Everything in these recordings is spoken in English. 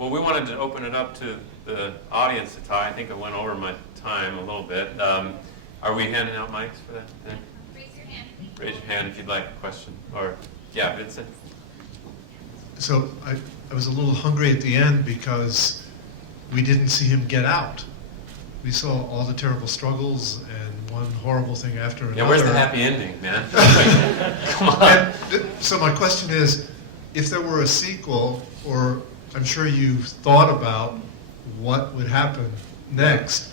Well, we wanted to open it up to the audience to talk. I think I went over my time a little bit. Are we handing out mics for that thing? Raise your hand. Raise your hand if you'd like a question. Or, yeah, Vincent? So I was a little hungry at the end because we didn't see him get out. We saw all the terrible struggles and one horrible thing after another. Yeah, where's the happy ending, man? Come on. And so my question is, if there were a sequel, or I'm sure you've thought about what would happen next,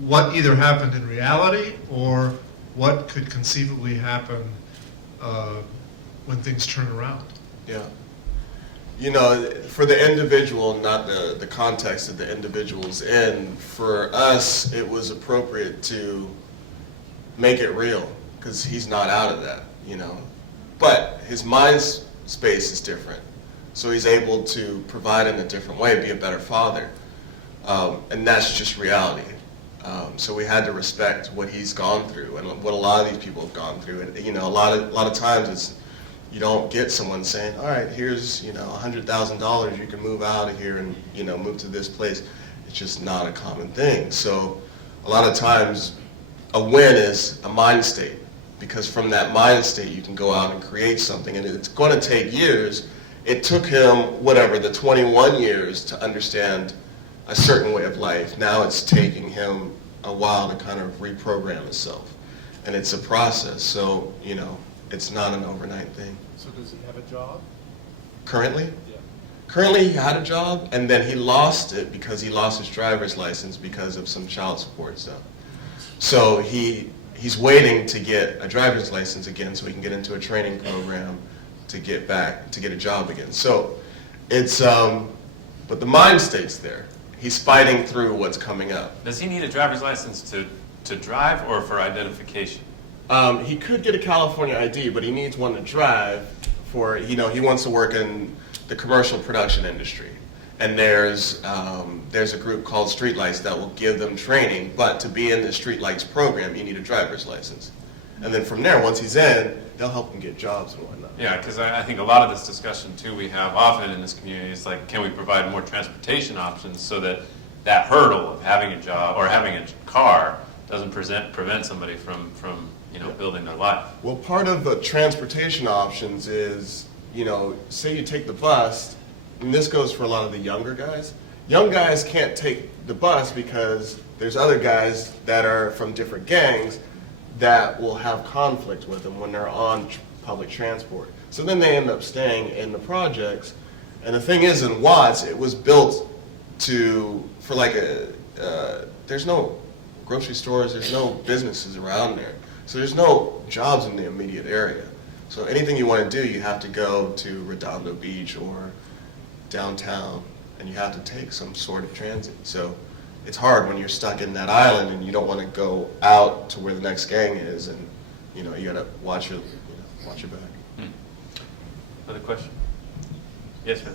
what either happened in reality or what could conceivably happen when things turn around? Yeah. You know, for the individual, not the context that the individual's in, for us, it was appropriate to make it real, because he's not out of that, you know. But his mind space is different, so he's able to provide in a different way, be a better father. And that's just reality. So we had to respect what he's gone through and what a lot of these people have gone through. And, you know, a lot of times it's, you don't get someone saying, all right, here's, you know, $100,000, you can move out of here and, you know, move to this place. It's just not a common thing. So a lot of times a win is a mind state, because from that mind state you can go out and create something, and it's going to take years. It took him, whatever, the 21 years to understand a certain way of life. Now it's taking him a while to kind of reprogram himself, and it's a process. So, you know, it's not an overnight thing. So does he have a job? Currently? Yeah. Currently he had a job, and then he lost it because he lost his driver's license because of some child support stuff. So he's waiting to get a driver's license again so he can get into a training program to get back, to get a job again. So it's, but the mind state's there. He's fighting through what's coming up. Does he need a driver's license to drive or for identification? He could get a California ID, but he needs one to drive for, you know, he wants to work in the commercial production industry. And there's a group called Streetlights that will give them training, but to be in the Streetlights program, you need a driver's license. And then from there, once he's in, they'll help him get jobs and whatnot. Yeah, because I think a lot of this discussion, too, we have often in this community is like, can we provide more transportation options so that that hurdle of having a job or having a car doesn't prevent somebody from you know, building their life? Well, part of the transportation options is, you know, say you take the bus, and this goes for a lot of the younger guys. Young guys can't take the bus because there's other guys that are from different gangs that will have conflict with them when they're on public transport. So then they end up staying in the projects. And the thing is, in Watts, it was built for like there's no grocery stores, there's no businesses around there. So there's no jobs in the immediate area. So anything you want to do, you have to go to Redondo Beach or downtown, and you have to take some sort of transit. So it's hard when you're stuck in that island and you don't want to go out to where the next gang is, and you know, you got to watch your back. Another question? Yes, ma'am.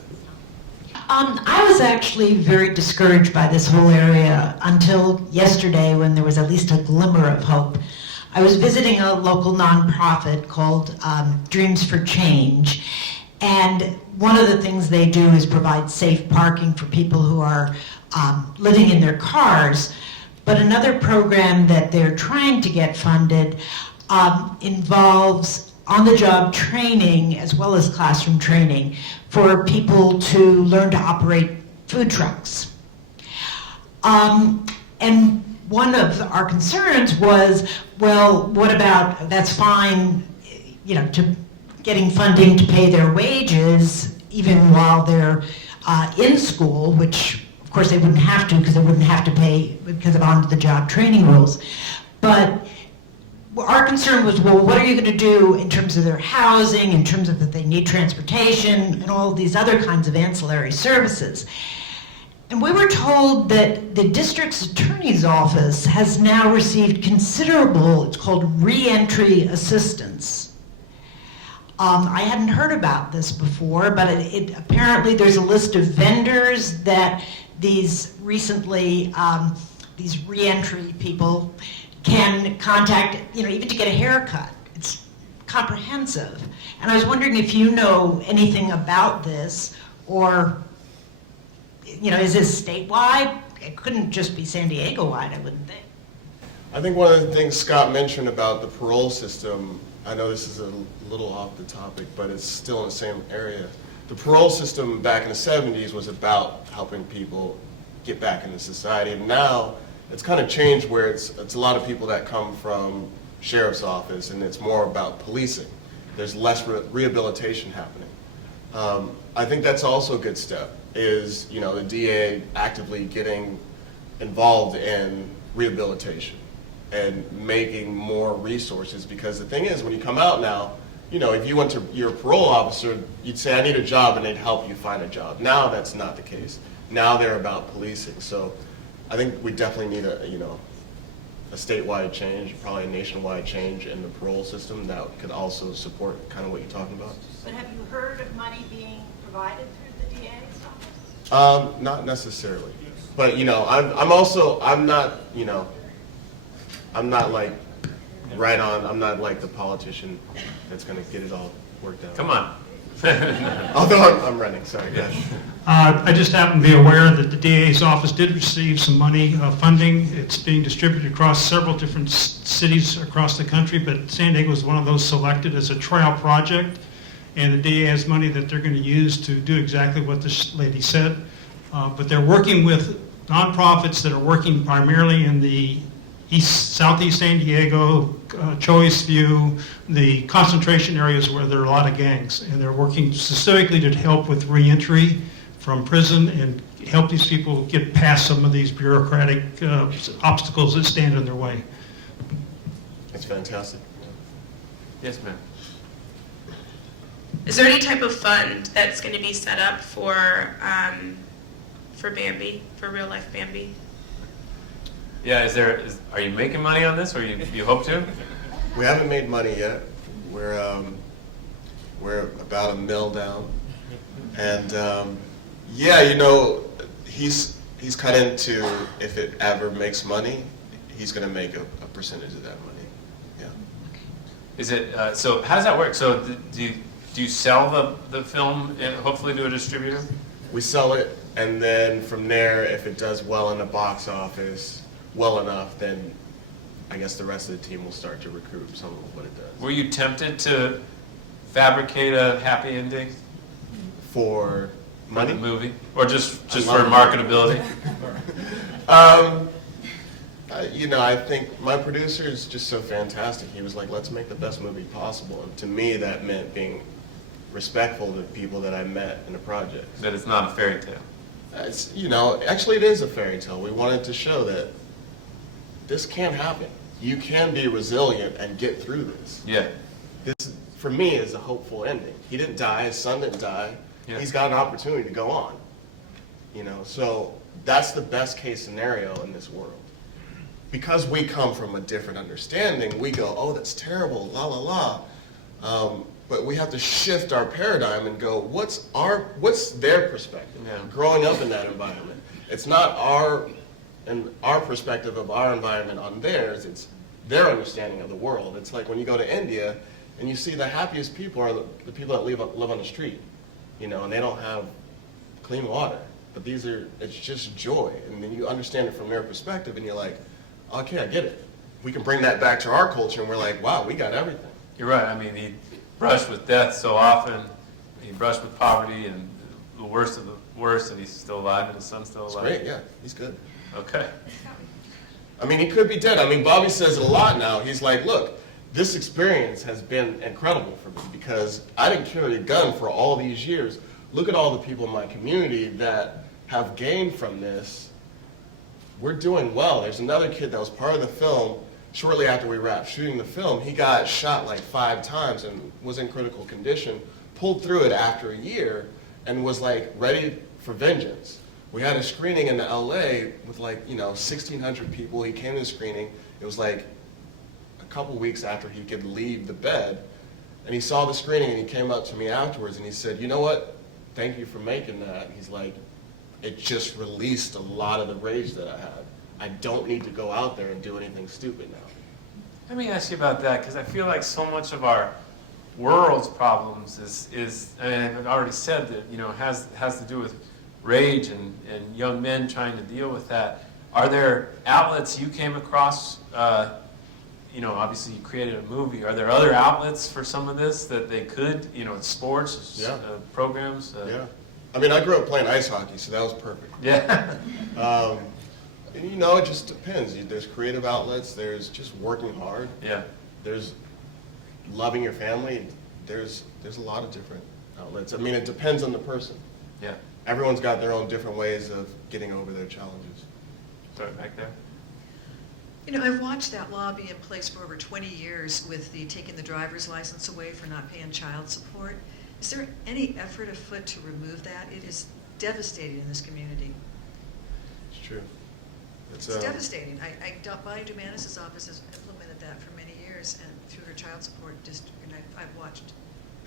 I was actually very discouraged by this whole area until yesterday, when there was at least a glimmer of hope. I was visiting a local nonprofit called Dreams for Change, and one of the things they do is provide safe parking for people who are living in their cars. But another program that they're trying to get funded involves on-the-job training as well as classroom training for people to learn to operate food trucks. And one of our concerns was, well, what about, that's fine, you know, to getting funding to pay their wages even while they're in school, which of course they wouldn't have to, because they wouldn't have to pay because of on-the-job training rules. But our concern was, well, what are you going to do in terms of their housing, in terms of that they need transportation, and all these other kinds of ancillary services? And we were told that the district's attorney's office has now received considerable, it's called re-entry assistance. I hadn't heard about this before, but apparently there's a list of vendors that these recently, these re-entry people can contact, you know, even to get a haircut. It's comprehensive. And I was wondering if you know anything about this, or is this statewide? It couldn't just be San Diego-wide, I wouldn't think. I think one of the things Scott mentioned about the parole system, I know this is a little off the topic, but it's still in the same area. The parole system back in the 70s was about helping people get back into society. And now it's kind of changed where it's a lot of people that come from sheriff's office, and it's more about policing. There's less rehabilitation happening. I think that's also a good step, is the DA actively getting involved in rehabilitation and making more resources, because the thing is, when you come out now, if you went to your parole officer, you'd say, I need a job, and they'd help you find a job. Now that's not the case. Now they're about policing. So I think we definitely need a statewide change, probably a nationwide change in the parole system that could also support kind of what you're talking about. But have you heard of money being provided through the DA's office? Not necessarily, but I'm not like right on. I'm not like the politician that's going to get it all worked out. Come on. Although I'm running, sorry. Go ahead. I just happen to be aware that the DA's office did receive some money, funding. It's being distributed across several different cities across the country, but San Diego is one of those selected as a trial project. And the DA has money that they're going to use to do exactly what this lady said. But they're working with nonprofits that are working primarily in the southeast San Diego, Choice View, the concentration areas where there are a lot of gangs. And they're working specifically to help with reentry from prison and help these people get past some of these bureaucratic obstacles that stand in their way. That's fantastic. Yes, ma'am. Is there any type of fund that's going to be set up for Bambi, for real life Bambi? Yeah, are you making money on this, or you hope to? We haven't made money yet. We're about $1 million down, and he's cut into, if it ever makes money, he's going to make a percentage of that money. Yeah. Is it so? How does that work? So do you sell the film and hopefully to a distributor? We sell it, and then from there, if it does well in the box office, well enough, then I guess the rest of the team will start to recoup some of what it does. Were you tempted to fabricate a happy ending For for money? the movie, or just I for love marketability? I think my producer is just so fantastic. He was like, let's make the best movie possible. And to me, that meant being respectful to people that I met in the project. That it's not a fairy tale. It's, actually it is a fairy tale. We wanted to show that this can happen. You can be resilient and get through this. Yeah. This, for me, is a hopeful ending. He didn't die, his son didn't die. Yeah. He's got an opportunity to go on. So that's the best case scenario in this world. Because we come from a different understanding, we go, oh, that's terrible, la la la. But we have to shift our paradigm and go, what's their perspective? Yeah. Growing up in that environment, it's not our perspective of our environment on theirs. It's their understanding of the world. It's like when you go to India and you see the happiest people are the people that live on the street, and they don't have clean water. But it's just joy, and then you understand it from their perspective, and you're like, okay, I get it. We can bring that back to our culture, and we're like, wow, we got everything. You're right. I mean, he brushed with death so often. He brushed with poverty and the worst of the worst, and he's still alive, and his son's still It's alive. great, yeah, he's good. Okay. I mean, he could be dead. I mean, Bobby says it a lot now. He's like, look, this experience has been incredible for me because I didn't carry a gun for all these years. Look at all the people in my community that have gained from this. We're doing well. There's another kid that was part of the film. Shortly after we wrapped shooting the film, he got shot like 5 times and was in critical condition, pulled through it after a year, and was like ready for vengeance. We had a screening in LA with 1,600 people. He came to the screening. It was like a couple weeks after he could leave the bed, and he saw the screening and he came up to me afterwards and he said, you know what? Thank you for making that. He's like, it just released a lot of the rage that I had. I don't need to go out there and do anything stupid now. Let me ask you about that, because I feel like so much of our world's problems is I mean, I've already said that, has to do with rage and young men trying to deal with that. Are there outlets you came across? Obviously you created a movie. Are there other outlets for some of this that they could, sports, Yeah. programs? Yeah. I mean, I grew up playing ice hockey, so that was perfect. Yeah. And, it just depends. There's creative outlets. There's just working hard. Yeah. There's loving your family. There's a lot of different outlets. I mean, it depends on the person. Yeah. Everyone's got their own different ways of getting over their challenges. Start back there. I've watched that law be in place for over 20 years with the taking the driver's license away for not paying child support. Is there any effort afoot to remove that? It is devastating in this community. It's true. It's devastating. Dumanis' office has implemented that for many years, and through her child support district, and I've watched.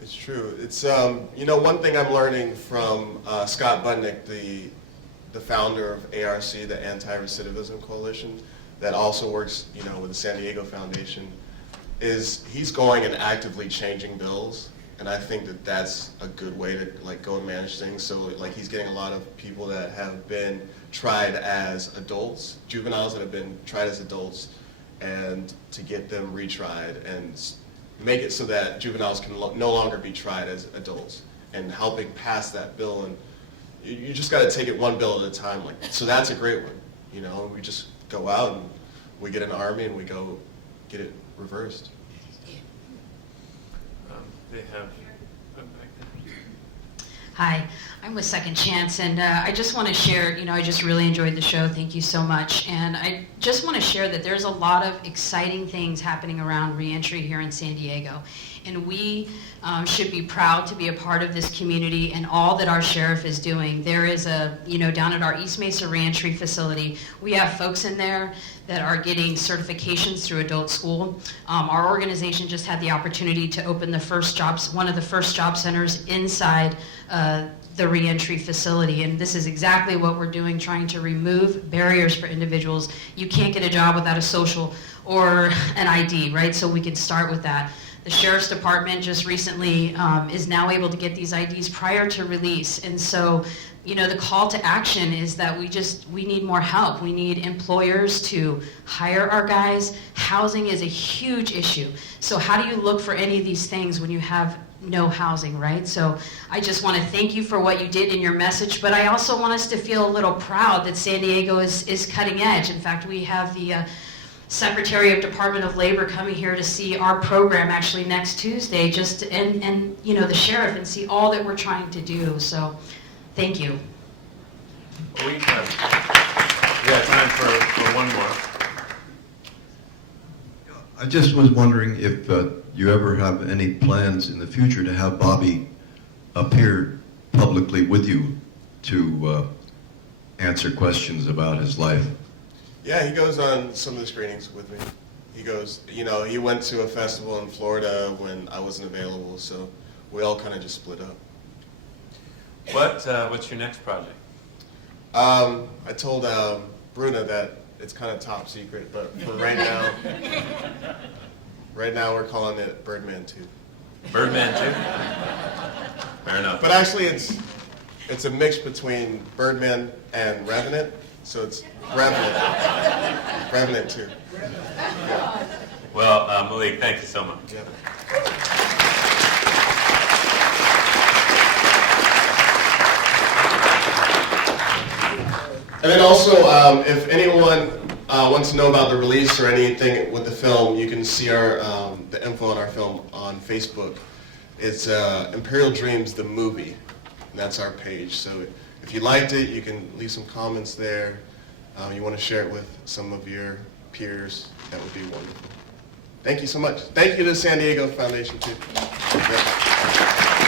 It's true. It's one thing I'm learning from Scott Budnick, the founder of ARC, the Anti-Recidivism Coalition, that also works with the San Diego Foundation, is he's going and actively changing bills, and I think that that's a good way to go and manage things. So he's getting a lot of people that have been tried as adults, juveniles that have been tried as adults, and to get them retried and make it so that juveniles can no longer be tried as adults, and helping pass that bill. And you just got to take it one bill at a time. So that's a great one. We just go out and we get an army and we go get it reversed. They have back there. Hi, I'm with Second Chance, and I just want to share, I just really enjoyed the show. Thank you so much. And I just want to share that there's a lot of exciting things happening around reentry here in San Diego. And we should be proud to be a part of this community and all that our sheriff is doing. There is down at our East Mesa reentry facility, we have folks in there that are getting certifications through adult school. Our organization just had the opportunity to open one of the first job centers inside the reentry facility, and this is exactly what we're doing, trying to remove barriers for individuals. You can't get a job without a social or an ID, right? So we could start with that. The Sheriff's Department just recently is now able to get these IDs prior to release, and so the call to action is that we need more help. We need employers to hire our guys. Housing is a huge issue. So how do you look for any of these things when you have no housing, right? So I just want to thank you for what you did in your message, but I also want us to feel a little proud that San Diego is cutting edge. In fact, we have the Secretary of Department of Labor coming here to see our program actually next Tuesday, and the sheriff, and see all that we're trying to do. So thank you. Well, we have time for one more. I just was wondering if you ever have any plans in the future to have Bobby appear publicly with you to answer questions about his life. Yeah, he goes on some of the screenings with me. He goes, he went to a festival in Florida when I wasn't available, so we all kind of just split up. What's your next project? I told Bruna that it's kind of top secret, but for right now we're calling it Birdman 2. Birdman 2? Fair enough. But actually it's a mix between Birdman and Revenant, so it's Revenant 2. Well, Malik, thank you so much. Yeah. And then also, if anyone wants to know about the release or anything with the film, you can see the info on our film on Facebook. It's Imperial Dreams, the movie, and that's our page. So if you liked it, you can leave some comments there. You want to share it with some of your peers, that would be wonderful. Thank you so much. Thank you to the San Diego Foundation, too. Yeah.